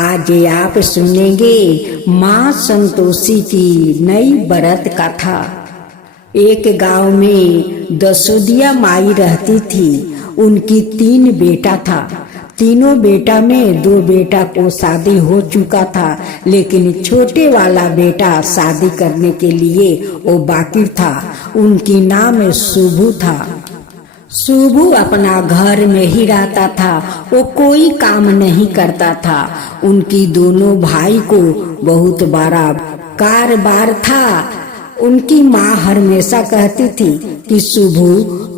आज आप सुनेंगे माँ संतोषी की नई व्रत कथा। एक गांव में दसोदिया माई रहती थी। उनकी 3 बेटा था। तीनों बेटा में 2 बेटा को शादी हो चुका था, लेकिन छोटे वाला बेटा शादी करने के लिए वो बाकी था। उनकी नाम शुभू था। शुभू अपना घर में ही रहता था। वो कोई काम नहीं करता था। उनकी दोनों भाई को बहुत बड़ा कारोबार था। उनकी माँ हमेशा कहती थी कि शुभू,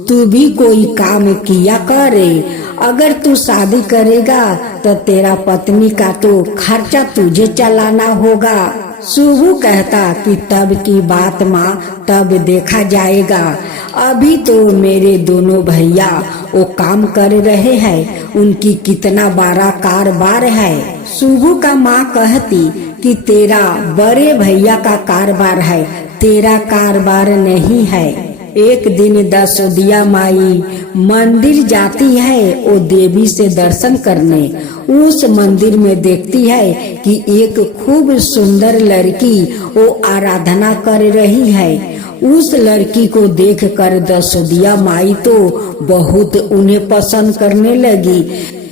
तू भी कोई काम किया करे। अगर तू शादी करेगा तो तेरा पत्नी का तो खर्चा तुझे चलाना होगा। शुभू कहता कि तब की बात माँ, तब देखा जाएगा। अभी तो मेरे दोनों भैया वो काम कर रहे हैं। उनकी कितना बड़ा कारोबार है। शुभू का माँ कहती कि तेरा बड़े भैया का कारोबार है, तेरा कारोबार नहीं है। एक दिन दसोदिया माई मंदिर जाती है वो देवी से दर्शन करने। उस मंदिर में देखती है कि एक खूब सुंदर लड़की वो आराधना कर रही है। उस लड़की को देखकर दसोदिया माई तो बहुत उन्हें पसंद करने लगी।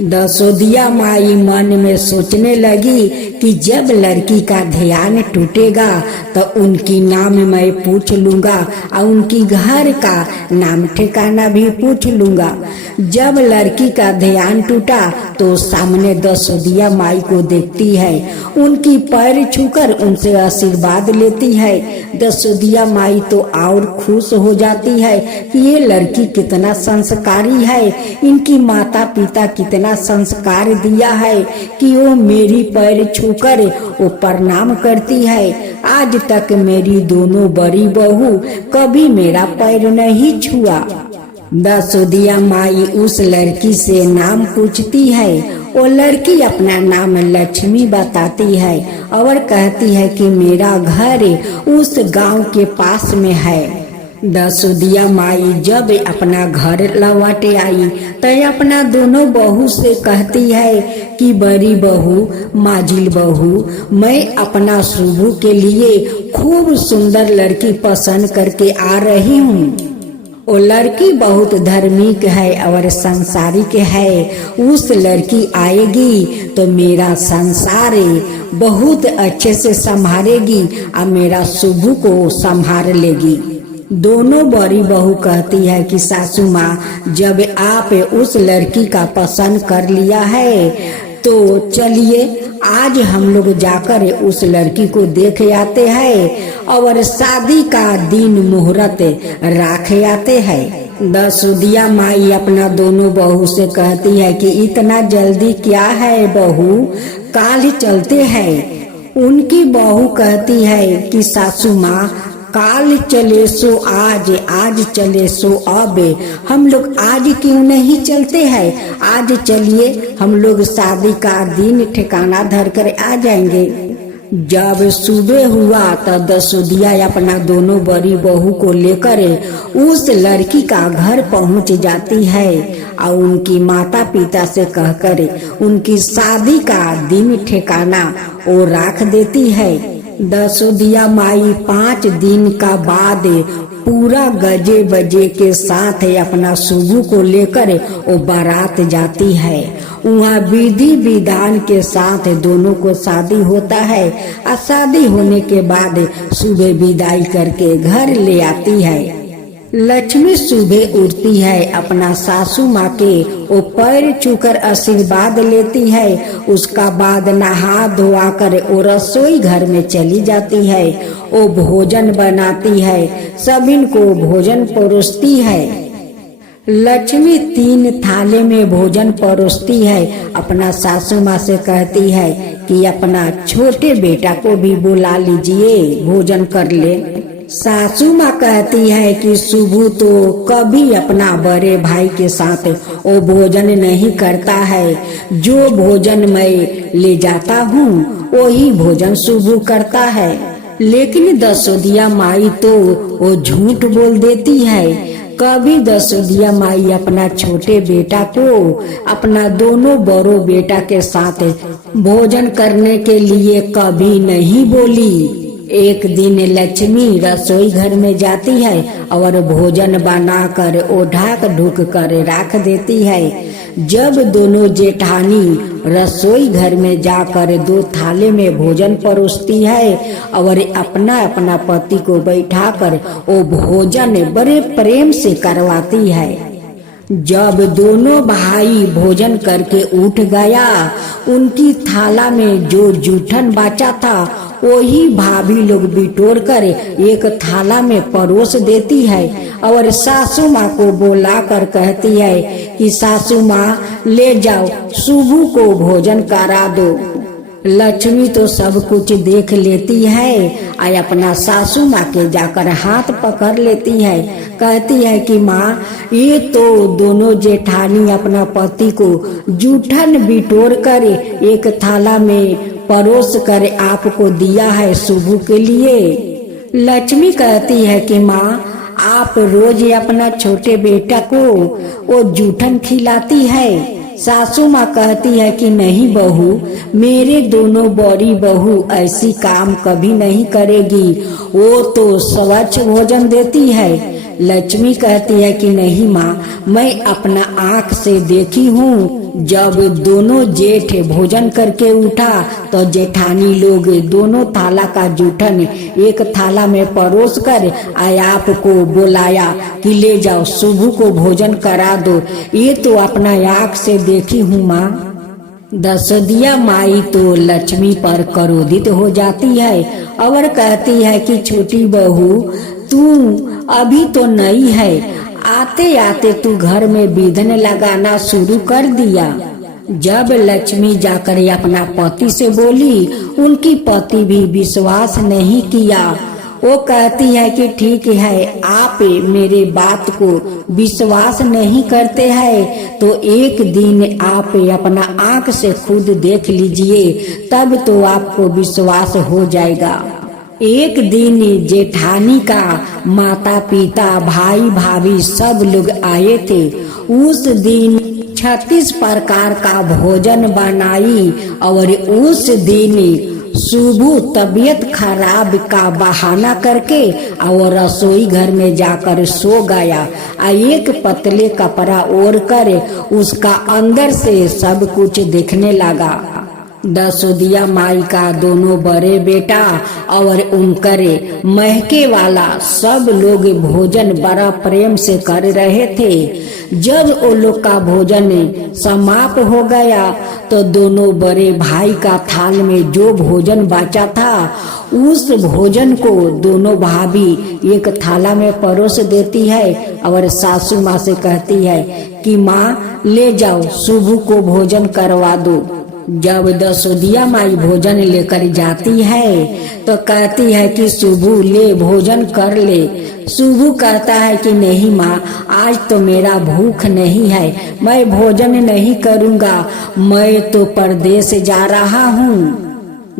दसोदिया माई मन में सोचने लगी कि जब लड़की का ध्यान टूटेगा तो उनकी नाम मैं पूछ लूंगा और उनकी घर का नाम ठिकाना भी पूछ लूंगा। जब लड़की का ध्यान टूटा तो सामने दसोदिया माई को देखती है। उनकी पैर छूकर उनसे आशीर्वाद लेती है। दसोदिया माई तो और खुश हो जाती है कि ये लड़की कितना संस्कारी है। इनकी माता पिता कितना संस्कार दिया है कि वो मेरी पैर छूकर वो प्रणाम करती है। आज तक मेरी दोनों बड़ी बहू कभी मेरा पैर नहीं छुआ। दसोदिया माई उस लड़की से नाम पूछती है। वो लड़की अपना नाम लक्ष्मी बताती है और कहती है कि मेरा घर उस गांव के पास में है। दसोदिया माई जब अपना घर लौटे आई तो अपना दोनों बहू से कहती है कि बड़ी बहू, माजिल बहू, मैं अपना शुभू के लिए खूब सुंदर लड़की पसंद करके आ रही हूँ। वो लड़की बहुत धार्मिक है और संसारिक है। उस लड़की आएगी तो मेरा संसार बहुत अच्छे से संभालेगी और मेरा शुभू को संभाल लेगी। दोनों बड़ी बहू कहती है कि सासू माँ, जब आप उस लड़की का पसंद कर लिया है तो चलिए आज हम लोग जाकर उस लड़की को देख आते हैं और शादी का दिन मुहूर्त रख आते हैं। दसोदिया माई अपना दोनों बहू से कहती है कि इतना जल्दी क्या है बहू, काल चलते हैं। उनकी बहू कहती है कि सासू माँ, काल चले सो आज, आज चले सो अब, हम लोग आज क्यों नहीं चलते हैं। आज चलिए, हम लोग शादी का दिन ठिकाना धर कर आ जाएंगे। जब सुबह हुआ तो दसोदिया अपना दोनों बड़ी बहू को लेकर उस लड़की का घर पहुंच जाती है और उनकी माता पिता से कहकर उनकी शादी का दिन ठिकाना वो रख देती है। दसोदिया माई 5 दिन का बाद पूरा गजे बजे के साथ अपना शुभू को लेकर वो बारात जाती है। वहाँ विधि विधान के साथ दोनों को शादी होता है और शादी होने के बाद सुबह विदाई करके घर ले आती है। लक्ष्मी सुबह उठती है, अपना सासू माँ के वो पैर छूकर आशीर्वाद लेती है। उसका बाद नहा धोआ कर वो रसोई घर में चली जाती है। वो भोजन बनाती है, सभी को भोजन परोसती है। लक्ष्मी 3 थाले में भोजन परोसती है। अपना सासू माँ से कहती है कि अपना छोटे बेटा को भी बुला लीजिए, भोजन कर ले। सासू माँ कहती है कि शुभू तो कभी अपना बड़े भाई के साथ वो भोजन नहीं करता है। जो भोजन मैं ले जाता हूँ वही भोजन शुभू करता है। लेकिन दसोदिया माई तो वो झूठ बोल देती है। कभी दसोदिया माई अपना छोटे बेटा को अपना दोनों बड़ों बेटा के साथ भोजन करने के लिए कभी नहीं बोली। एक दिन लक्ष्मी रसोई घर में जाती है और भोजन बनाकर वो ढाक ढूक कर रख देती है। जब दोनों जेठानी रसोई घर में जाकर दो थाले में भोजन परोसती है और अपना अपना पति को बैठाकर वो भोजन बड़े प्रेम से करवाती है। जब दोनों भाई भोजन करके उठ गया, उनकी थाला में जो जूठन बचा था वही भाभी लोग बिटोर कर एक थाला में परोस देती है और सासू माँ को बुला कर कहती है कि सासू माँ ले जाओ, शुभू को भोजन करा दो। लक्ष्मी तो सब कुछ देख लेती है और अपना सासू माँ के जाकर हाथ पकड़ लेती है। कहती है कि माँ, ये तो दोनों जेठानी अपना पति को जूठन बिटोर कर एक थाला में परोस कर आपको दिया है शुभू के लिए। लक्ष्मी कहती है कि माँ, आप रोज अपना छोटे बेटा को वो जूठन खिलाती है। सासू माँ कहती है कि नहीं बहू, मेरे दोनों बड़ी बहू ऐसी काम कभी नहीं करेगी, वो तो स्वच्छ भोजन देती है। लक्ष्मी कहती है कि नहीं माँ, मैं अपना आँख से देखी हूँ। जब दोनों जेठ भोजन करके उठा तो जेठानी लोग दोनों थाला का जूठन एक थाला में परोस कर आपको बुलाया कि ले जाओ, शुभू को भोजन करा दो। ये तो अपना आँख से देखी हूँ माँ। दसोदिया माई तो लक्ष्मी पर क्रोधित हो जाती है और कहती है कि छोटी बहू, तू अभी तो नई है, आते आते तू घर में विघ्न लगाना शुरू कर दिया। जब लक्ष्मी जाकर अपना पति से बोली, उनकी पति भी विश्वास नहीं किया। वो कहती है कि ठीक है, आप मेरे बात को विश्वास नहीं करते हैं तो एक दिन आप अपना आँख से खुद देख लीजिए, तब तो आपको विश्वास हो जाएगा। एक दिन जेठानी का माता पिता भाई भाभी सब लोग आए थे। उस दिन 36 प्रकार का भोजन बनाई और उस दिन शुभू तबीयत खराब का बहाना करके और रसोई घर में जाकर सो गया। एक पतले कपड़ा ओढ़ कर उसका अंदर से सब कुछ दिखने लगा। दसोदिया माई का दोनों बड़े बेटा और उनकरे महके वाला सब लोग भोजन बड़ा प्रेम से कर रहे थे। जब वो लोग का भोजन समाप्त हो गया तो दोनों बड़े भाई का थाल में जो भोजन बचा था उस भोजन को दोनों भाभी एक थाला में परोस देती है और सासू माँ से कहती है कि माँ, ले जाओ, शुभू को भोजन करवा दो। जब दसोदिया माई भोजन लेकर जाती है तो कहती है कि शुभू ले भोजन कर ले। शुभू कहता है कि नहीं माँ, आज तो मेरा भूख नहीं है, मैं भोजन नहीं करूँगा, मैं तो परदेश जा रहा हूँ।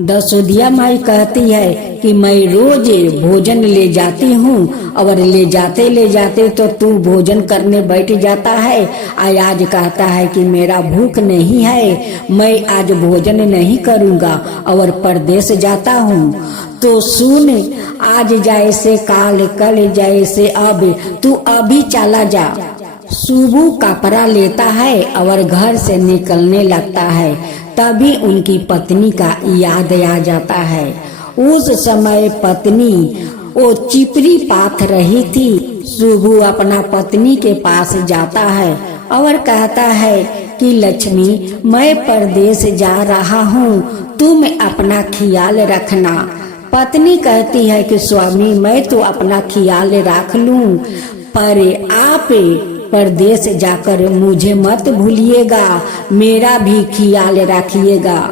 दसोदिया माई कहती है कि मैं रोज भोजन ले जाती हूँ और ले जाते तो तू भोजन करने बैठ जाता है। आज कहता है कि मेरा भूख नहीं है, मैं आज भोजन नहीं करूँगा और परदेश जाता हूँ। तो सुन, आज जैसे काल, कल जैसे अब, तू अभी चला जा। शुभू कपड़ा लेता है और घर से निकलने लगता है। तभी उनकी पत्नी का याद आ जाता है। उस समय पत्नी वो चिपरी पाथ रही थी। शुभू अपना पत्नी के पास जाता है और कहता है कि लक्ष्मी, मैं परदेश जा रहा हूँ, तुम अपना ख्याल रखना। पत्नी कहती है कि स्वामी, मैं तो अपना ख्याल रख लूँ, पर आप परदेश जाकर मुझे मत भूलिएगा, मेरा भी ख्याल रखिएगा।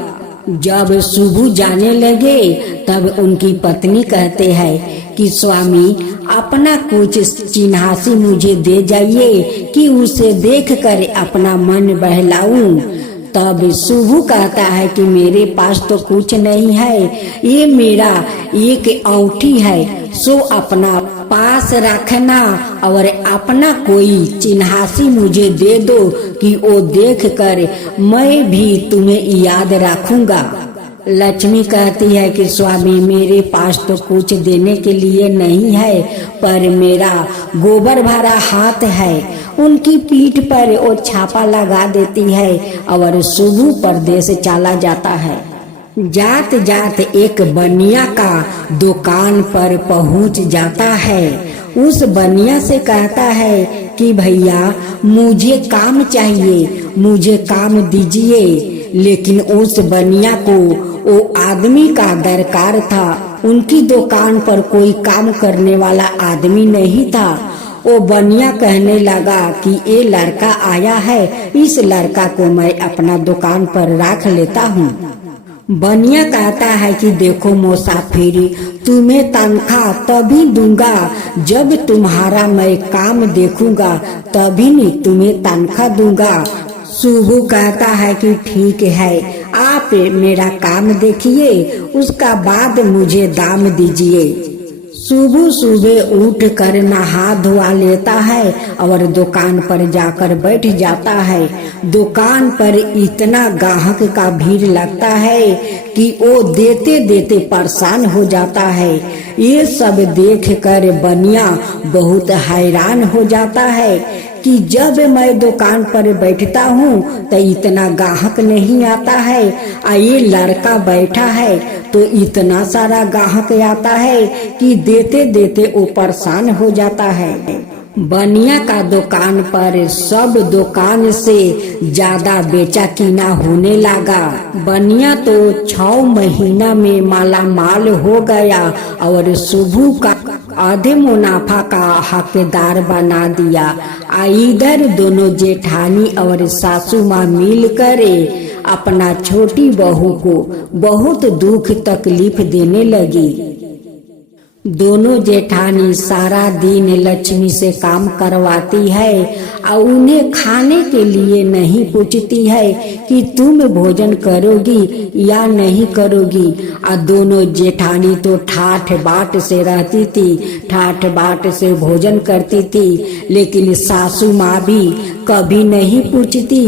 जब शुभू जाने लगे तब उनकी पत्नी कहते हैं कि स्वामी, अपना कुछ चिन्हासी मुझे दे जाइए कि उसे देखकर अपना मन बहलाऊं। तब शुभू कहता है कि मेरे पास तो कुछ नहीं है, ये मेरा एक औंठी है, सो अपना पास रखना और अपना कोई चिन्हासी मुझे दे दो कि वो देख कर मैं भी तुम्हें याद रखूंगा। लक्ष्मी कहती है कि स्वामी मेरे पास तो कुछ देने के लिए नहीं है, पर मेरा गोबर भरा हाथ है। उनकी पीठ पर वो छापा लगा देती है और सुबह परदेश चला जाता है। जात जात एक बनिया का दुकान पर पहुंच जाता है। उस बनिया से कहता है कि भैया मुझे काम चाहिए, मुझे काम दीजिए। लेकिन उस बनिया को वो आदमी का दरकार था। उनकी दुकान पर कोई काम करने वाला आदमी नहीं था। वो बनिया कहने लगा कि ये लड़का आया है, इस लड़का को मैं अपना दुकान पर रख लेता हूँ। बनिया कहता है कि देखो मुसाफिर, तुम्हें तनख्वाह तभी दूंगा जब तुम्हारा मैं काम देखूंगा, तभी नहीं तुम्हें तनख्वाह दूंगा। सुबह कहता है कि ठीक है, आप मेरा काम देखिए, उसका बाद मुझे दाम दीजिए। सुबह सुबह उठ कर नहा धोआ लेता है और दुकान पर जाकर बैठ जाता है। दुकान पर इतना ग्राहक का भीड़ लगता है कि वो देते देते परेशान हो जाता है। ये सब देख कर बनिया बहुत हैरान हो जाता है कि जब मैं दुकान पर बैठता हूँ तो इतना ग्राहक नहीं आता है, ये लड़का बैठा है तो इतना सारा ग्राहक आता है कि देते देते वो परेशान हो जाता है। बनिया का दुकान पर सब दुकान से ज्यादा बेचा किना होने लगा। बनिया तो 6 महीना में माला माल हो गया और सुबह का आधे मुनाफा का हकदार बना दिया। इधर दोनों जेठानी और सासू माँ मिल कर अपना छोटी बहू को बहुत दुख तकलीफ देने लगी। दोनों जेठानी सारा दिन लक्ष्मी से काम करवाती है और उन्हें खाने के लिए नहीं पूछती है कि तुम भोजन करोगी या नहीं करोगी। और दोनों जेठानी तो ठाठ बाट से रहती थी, ठाठ बाट से भोजन करती थी। लेकिन सासू माँ भी कभी नहीं पूछती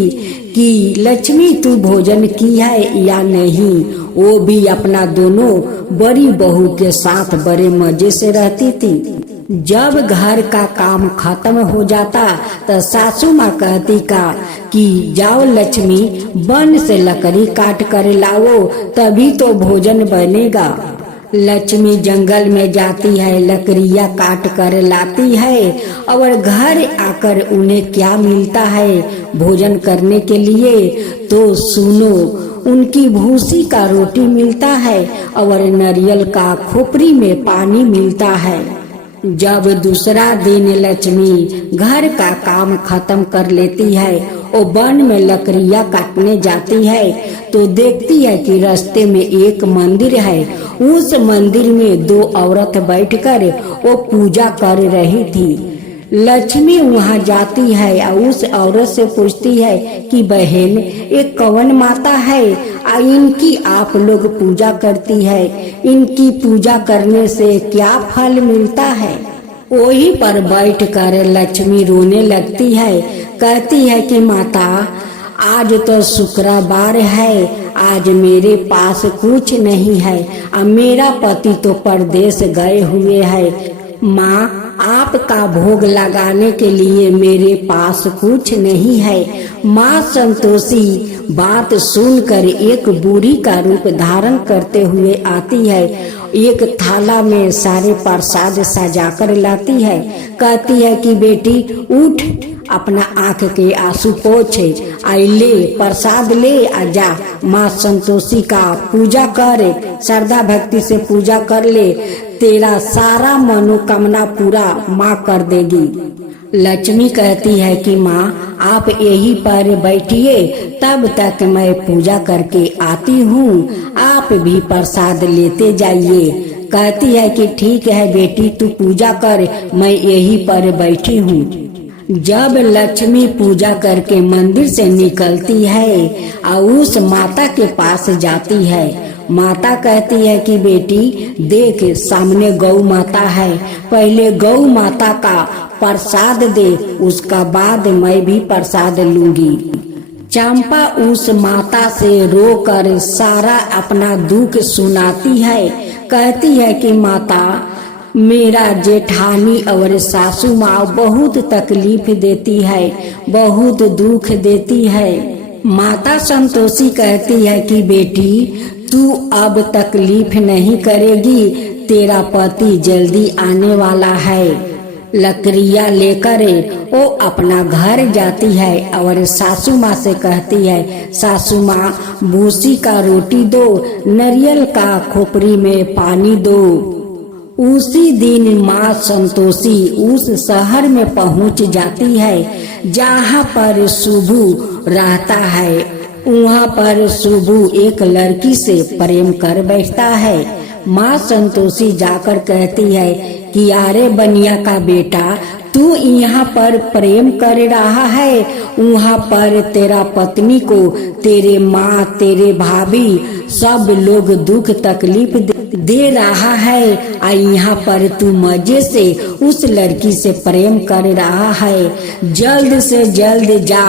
कि लक्ष्मी तू भोजन की है या नहीं। वो भी अपना दोनों बड़ी बहू के साथ बड़े मजे से रहती थी। जब घर का काम खत्म हो जाता तो सासू माँ कहती का कि जाओ लक्ष्मी वन से लकड़ी काट कर लाओ, तभी तो भोजन बनेगा। लक्ष्मी जंगल में जाती है, लकड़ियाँ काट कर लाती है और घर आकर उन्हें क्या मिलता है भोजन करने के लिए, तो सुनो, उनकी भूसी का रोटी मिलता है और नारियल का खोपड़ी में पानी मिलता है। जब दूसरा दिन लक्ष्मी घर का काम खत्म कर लेती है और वन में लकड़ियाँ काटने जाती है तो देखती है कि रास्ते में एक मंदिर है। उस मंदिर में 2 औरत बैठकर वो पूजा कर रही थी। लक्ष्मी वहाँ जाती है और उस औरत से पूछती है कि बहन ये कौन माता है, इनकी आप लोग पूजा करती है, इनकी पूजा करने से क्या फल मिलता है। वहीं पर बैठ कर लक्ष्मी रोने लगती है, कहती है कि माता आज तो शुक्रवार है, आज मेरे पास कुछ नहीं है और मेरा पति तो परदेश गए हुए है। माँ आपका भोग लगाने के लिए मेरे पास कुछ नहीं है। माँ संतोषी बात सुनकर एक बूढ़ी का रूप धारण करते हुए आती है। एक थाला में सारे प्रसाद सजाकर लाती है। कहती है कि बेटी उठ, अपना आंख के आंसू पोछे, आई ले प्रसाद ले आजा, माँ संतोषी का पूजा करे, श्रद्धा भक्ति से पूजा कर ले, तेरा सारा मनोकामना पूरा माँ कर देगी। लक्ष्मी कहती है कि माँ आप यहीं पर बैठिए, तब तक मैं पूजा करके आती हूँ, आप भी प्रसाद लेते जाइए। कहती है कि ठीक है बेटी तू पूजा कर, मैं यहीं पर बैठी हूँ। जब लक्ष्मी पूजा करके मंदिर से निकलती है और उस माता के पास जाती है, माता कहती है कि बेटी देख, सामने गौ माता है, पहले गौ माता का प्रसाद दे, उसका बाद मैं भी प्रसाद लूंगी। चंपा उस माता से रोकर सारा अपना दुख सुनाती है। कहती है कि माता, मेरा जेठानी और सासू माँ बहुत तकलीफ देती है, बहुत दुख देती है। माता संतोषी कहती है कि बेटी तू अब तकलीफ नहीं करेगी, तेरा पति जल्दी आने वाला है। लकड़ियाँ लेकर वो अपना घर जाती है और सासू माँ से कहती है, सासू माँ भूसी का रोटी दो, नारियल का खोपड़ी में पानी दो। उसी दिन माँ संतोषी उस शहर में पहुँच जाती है जहाँ पर शुभू रहता है। वहाँ पर शुभू एक लड़की से प्रेम कर बैठता है। माँ संतोषी जाकर कहती है कि अरे बनिया का बेटा, तू यहाँ पर प्रेम कर रहा है, वहाँ पर तेरा पत्नी को तेरे माँ, तेरे भाभी सब लोग दुख तकलीफ दे रहा है, और यहाँ पर तू मजे से उस लड़की से प्रेम कर रहा है। जल्द से जल्द जा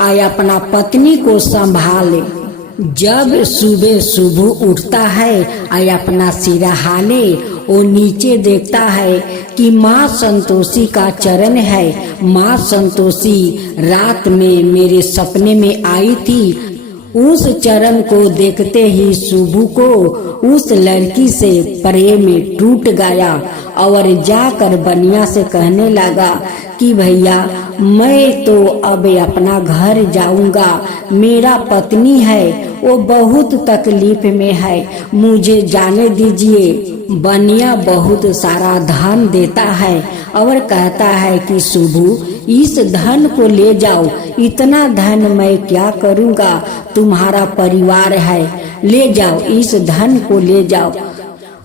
और अपना पत्नी को संभाले। जब सुबह सुबह उठता है और अपना सिरा हाले, वो नीचे देखता है कि माँ संतोषी का चरण है। माँ संतोषी रात में मेरे सपने में आई थी। उस चरण को देखते ही शुभू को उस लड़की से प्रेम टूट गया और जाकर बनिया से कहने लगा कि भैया मैं तो अब अपना घर जाऊंगा, मेरा पत्नी है वो बहुत तकलीफ में है, मुझे जाने दीजिए। बनिया बहुत सारा धन देता है और कहता है कि शुभू इस धन को ले जाओ, इतना धन मैं क्या करूँगा, तुम्हारा परिवार है, ले जाओ, इस धन को ले जाओ।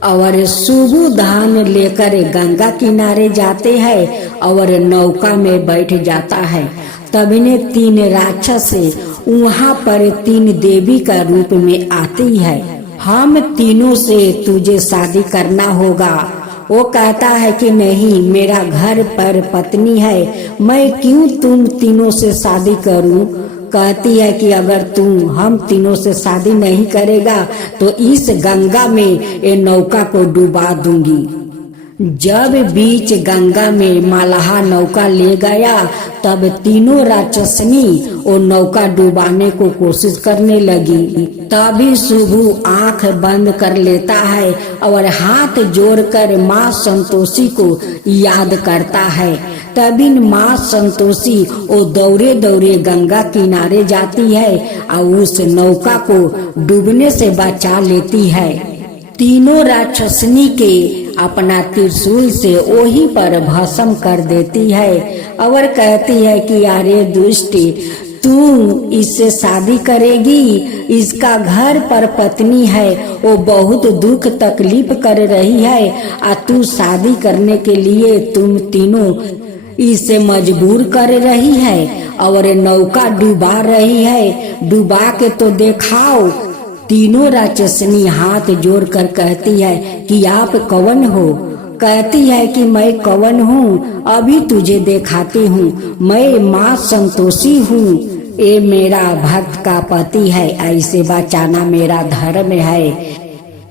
और शुभू धन लेकर गंगा किनारे जाते हैं और नौका में बैठ जाता है। तभी ने 3 राक्षस वहाँ पर 3 देवी का रूप में आती है। हम तीनों से तुझे शादी करना होगा। वो कहता है कि नहीं, मेरा घर पर पत्नी है, मैं क्यों तुम तीनों से शादी करूं। कहती है कि अगर तू हम तीनों से शादी नहीं करेगा तो इस गंगा में ये नौका को डुबा दूंगी। जब बीच गंगा में मल्लाह नौका ले गया तब तीनों राक्षसनी वो नौका डुबाने को कोशिश करने लगी। तभी शुभू आंख बंद कर लेता है और हाथ जोड़कर माँ संतोषी को याद करता है। तभी माँ संतोषी वो दौड़े दौड़े गंगा किनारे जाती है और उस नौका को डूबने से बचा लेती है। तीनों राक्षसनी के अपना त्रिशूल से वहीं पर भस्म कर देती है और कहती है कि अरे दुष्टी, तू इससे शादी करेगी, इसका घर पर पत्नी है, वो बहुत दुख तकलीफ कर रही है, और तू शादी करने के लिए तुम तीनों इसे मजबूर कर रही है और नौका डुबा रही है, डुबा के तो दिखाओ। तीनों राक्षसनी हाथ जोड़कर कहती है कि आप कौन हो। कहती है कि मैं कौन हूँ, अभी तुझे दिखाती हूँ, मैं माँ संतोषी हूँ। ये मेरा भक्त का पति है, ऐसे बचाना मेरा धर्म है।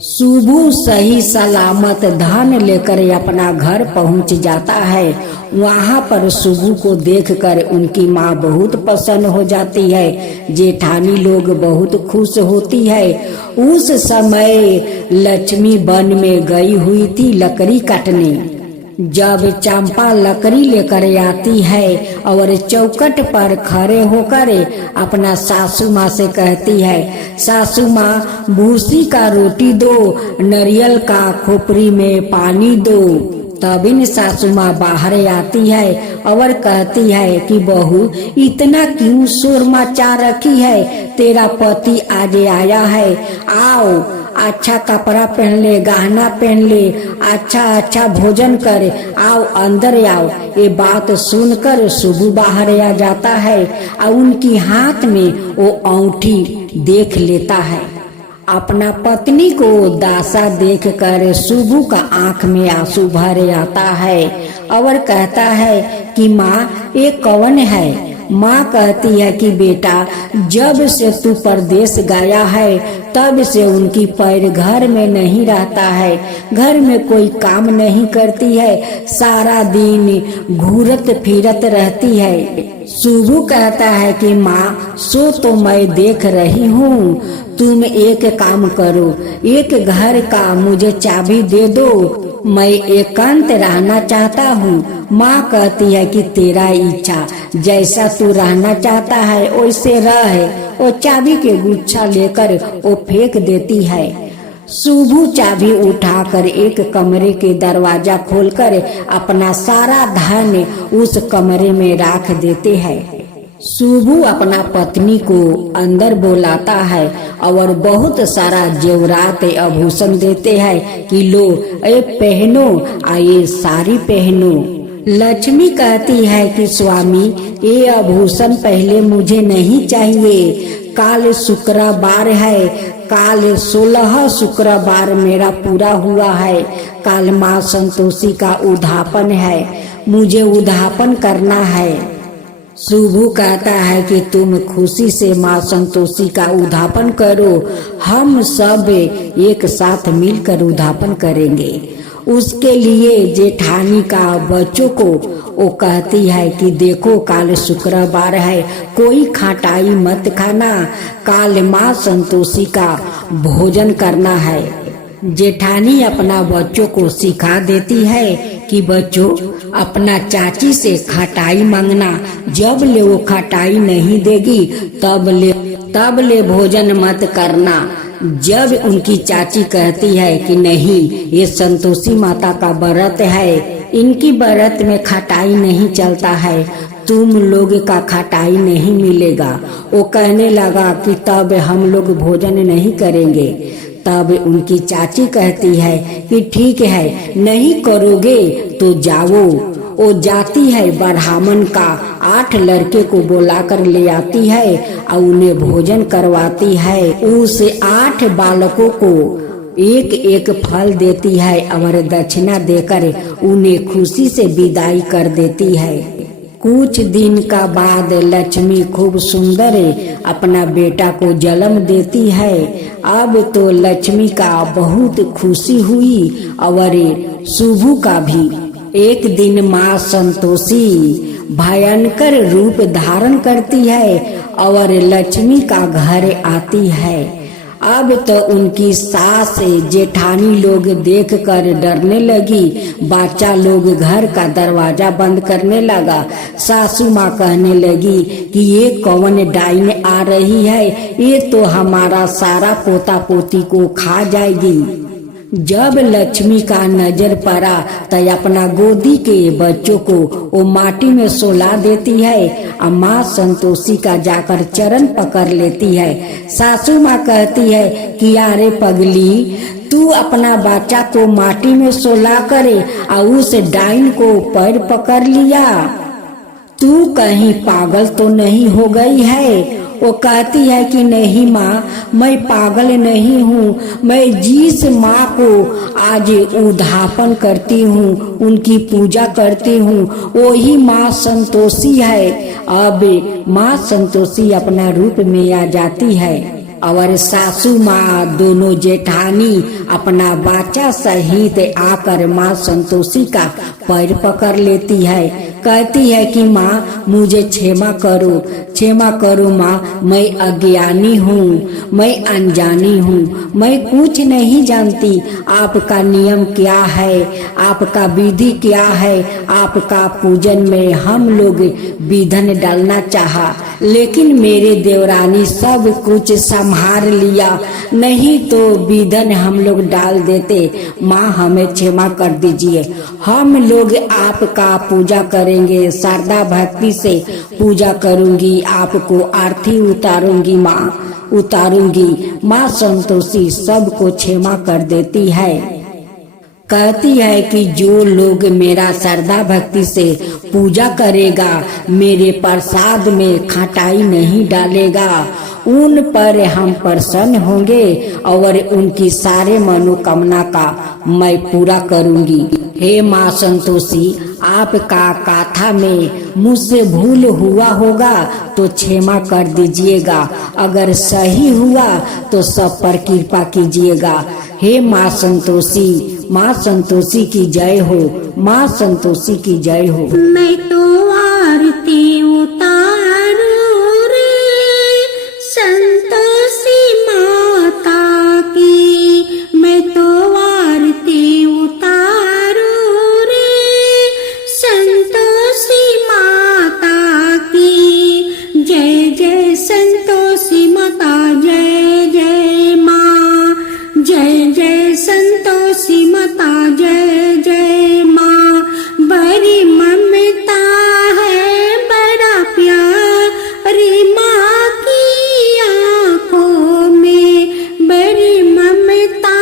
शुभू सही सलामत धन लेकर अपना घर पहुंच जाता है। वहाँ पर शुभू को देखकर उनकी माँ बहुत प्रसन्न हो जाती है। जेठानी लोग बहुत खुश होती है। उस समय लक्ष्मी वन में गई हुई थी लकड़ी काटने। जब चंपा लकड़ी लेकर आती है और चौखट पर खड़े होकर अपना सासू माँ से कहती है, सासू माँ भूसी का रोटी दो, नारियल का खोपड़ी में पानी दो। तभी सासू माँ बाहर आती है और कहती है कि बहू इतना क्यों शोर मचा रखी है, तेरा पति आज आया है, आओ अच्छा कपड़ा पहन ले, गहना पहन ले, अच्छा अच्छा भोजन कर, आओ अंदर आओ। ये बात सुनकर शुभू बाहर आ जाता है और उनकी हाथ में वो अंगूठी देख लेता है अपना पत्नी को दासा देखकर सुबु का आंख में आंसू भर आता है और कहता है कि माँ ये कौन है। माँ कहती है कि बेटा जब से तू परदेश गया है तब से उनकी पैर घर में नहीं रहता है, घर में कोई काम नहीं करती है, सारा दिन घूरत फिरत रहती है। सुबु कहता है कि माँ सो तो मैं देख रही हूँ, तुम एक काम करो, एक घर का मुझे चाबी दे दो, मैं एकांत रहना चाहता हूँ। माँ कहती है कि तेरा इच्छा, जैसा तू रहना चाहता है वैसे रह। वो चाबी के गुच्छा लेकर वो फेंक देती है। सुबु चाबी उठाकर एक कमरे के दरवाजा खोलकर अपना सारा धन उस कमरे में रख देते हैं। सुबु अपना पत्नी को अंदर बुलाता है और बहुत सारा जेवरात आभूषण देते हैं कि लो ये पहनो, ये साड़ी पहनो। लक्ष्मी कहती है कि स्वामी ये आभूषण पहले मुझे नहीं चाहिए, काल शुक्रवार है, काल 16 शुक्रवार मेरा पूरा हुआ है, काल माँ संतोषी का उद्यापन है, मुझे उद्यापन करना है। सुबु कहता है कि तुम खुशी से माँ संतोषी का उद्यापन करो, हम सब एक साथ मिलकर उद्यापन करेंगे। उसके लिए जेठानी का बच्चों को वो कहती है कि देखो काल शुक्रवार है, कोई खटाई मत खाना, काल माँ संतोषी का भोजन करना है। जेठानी अपना बच्चों को सिखा देती है कि बच्चों अपना चाची से खटाई मांगना, जब ले वो खटाई नहीं देगी तब ले भोजन मत करना। जब उनकी चाची कहती है कि नहीं ये संतोषी माता का व्रत है, इनकी व्रत में खटाई नहीं चलता है, तुम लोग का खटाई नहीं मिलेगा, वो कहने लगा कि तब हम लोग भोजन नहीं करेंगे। तब उनकी चाची कहती है कि ठीक है, नहीं करोगे तो जाओ। वो जाती है, ब्राह्मण का 8 लड़के को बुलाकर ले आती है और उन्हें भोजन करवाती है। उस 8 बालकों को एक एक फल देती है और दक्षिणा देकर उन्हें खुशी से विदाई कर देती है। कुछ दिन का बाद लक्ष्मी खूब सुंदर अपना बेटा को जन्म देती है। अब तो लक्ष्मी का बहुत खुशी हुई और सुबु का भी। एक दिन माँ संतोषी भयंकर रूप धारण करती है और लक्ष्मी का घर आती है। अब तो उनकी सास जेठानी लोग देखकर डरने लगी, बच्चा लोग घर का दरवाजा बंद करने लगा। सासू माँ कहने लगी कि ये कौन डाइन आ रही है, ये तो हमारा सारा पोता पोती को खा जाएगी। जब लक्ष्मी का नजर पड़ा तो अपना गोदी के बच्चों को वो माटी में सुला देती है और माँ संतोषी का जाकर चरण पकड़ लेती है। सासू माँ कहती है कि अरे पगली, तू अपना बच्चा को माटी में सुला करे और उस डाइन को पैर पकड़ लिया, तू कहीं पागल तो नहीं हो गई है। वो कहती है कि नहीं माँ, मैं पागल नहीं हूँ, मैं जिस माँ को आज उद्यापन करती हूँ, उनकी पूजा करती हूँ, वही माँ संतोषी है। अब माँ संतोषी अपना रूप में आ जाती है और सासू माँ दोनों जेठानी अपना बच्चा सहित आकर माँ संतोषी का पैर पकड़ लेती है। कहती है कि माँ मुझे क्षमा करो माँ, मैं अज्ञानी हूँ, मैं अनजानी हूँ, मैं कुछ नहीं जानती। आपका नियम क्या है, आपका विधि क्या है, आपका पूजन में हम लोग विधन डालना चाहा, लेकिन मेरे देवरानी सब कुछ संभाल लिया, नहीं तो विधन हम लोग डाल देते। माँ हमें क्षमा कर दीजिए, हम लोग आपका पूजा करेंगे, श्रद्धा भक्ति से पूजा करूंगी, आपको आरती उतारूंगी माँ संतोषी सबको क्षमा कर देती है। कहती है कि जो लोग मेरा श्रद्धा भक्ति से पूजा करेगा, मेरे प्रसाद में खटाई नहीं डालेगा, उन पर हम प्रसन्न होंगे और उनकी सारे मनोकामना का मैं पूरा करूंगी। हे माँ संतोषी, आपका गाथा में मुझसे भूल हुआ होगा तो क्षमा कर दीजिएगा, अगर सही हुआ तो सब पर कृपा कीजिएगा। हे माँ संतोषी की जय हो, माँ संतोषी की जय हो। मैं तो आरती उतारू रे संतोषी माता की, मैं तो आरती उतारू रे संतोषी माता की। जय जय संतोषी माता, जय जय माँ, जय जय संतोषी माता, जय जय माँ। बड़ी ममता है, बड़ा प्यार माँ की आँखों में, बड़ी ममता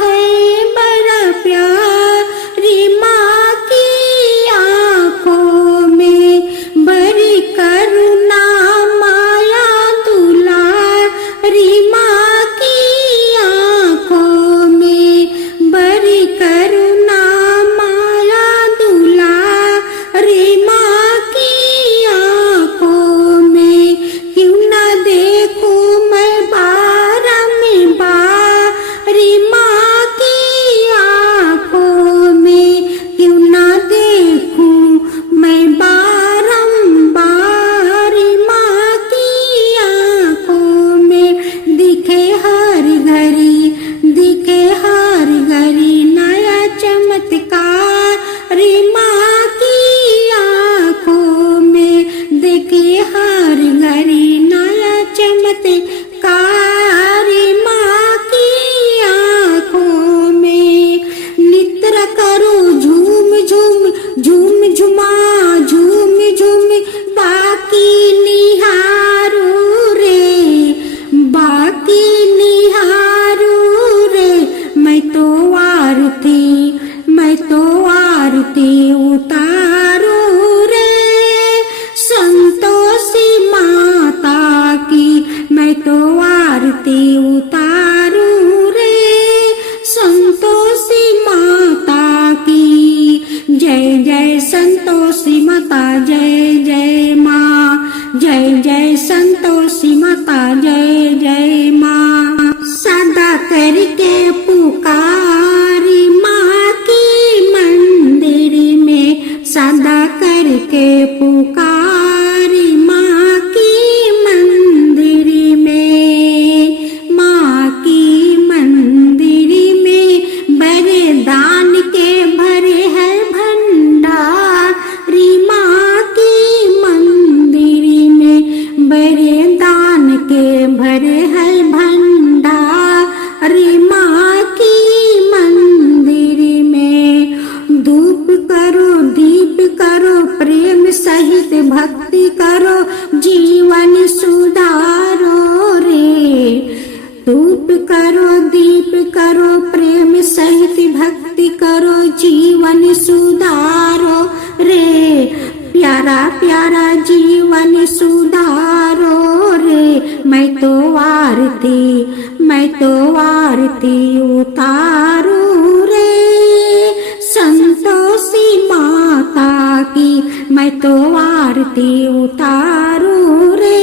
है, बड़ा प्यार माँ की आँखों में, बड़ी करुणा माया दुलार माँ की आँखों में, बड़ी करुणा माया दुलार माँ की आँखों में। क्यों ना देखूं मैं बारंबार माँ की आँखों में, क्यों ना देखूं मैं बारंबार माँ की आँखों में। दिखे हर घड़ी, दिखे हर घड़ी नया चमत्कार माँ की आँखों में, देखे हर घड़ी नया चमत्कार माँ की आँखों में। नित्र करो झूम झूम, झूम झुमा, झूम झूम बाकी निहारो रे, बाकी निहारो रे। मैं तो आरती उतारो रे संतोषी माता की, मैं तो आरती उतारू रे संतोषी माता की। जय जय संतोषी माता, जय जय माँ, जय जय संतोषी माता, जय जय माँ। सदा करके पुकार माँ की मंदिर में, सदा करके पुकार माँ की मंदिर में, माँ की मंदिर में बड़े दान के भरे है भंडार माँ की मंदिर में, बड़े दान के भरे है भंडार माँ की मंदिर में। धूप करो, दीप करो, प्रेम सहित भक्ति करो, जीवन सुधारो रे। धूप करो, दीप करो, प्रेम सहित भक्ति करो, जीवन सुधारो रे। प्यारा प्यारा जीवन सुधारो रे। मैं तो आरती उतारू रे संतोषी माता की, मैं तो आरती उतारू रे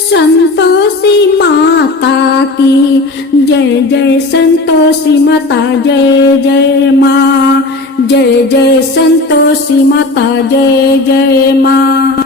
संतोषी माता की। जय जय संतोषी माता, जय जय माँ, जय जय संतोषी माता, जय जय माँ।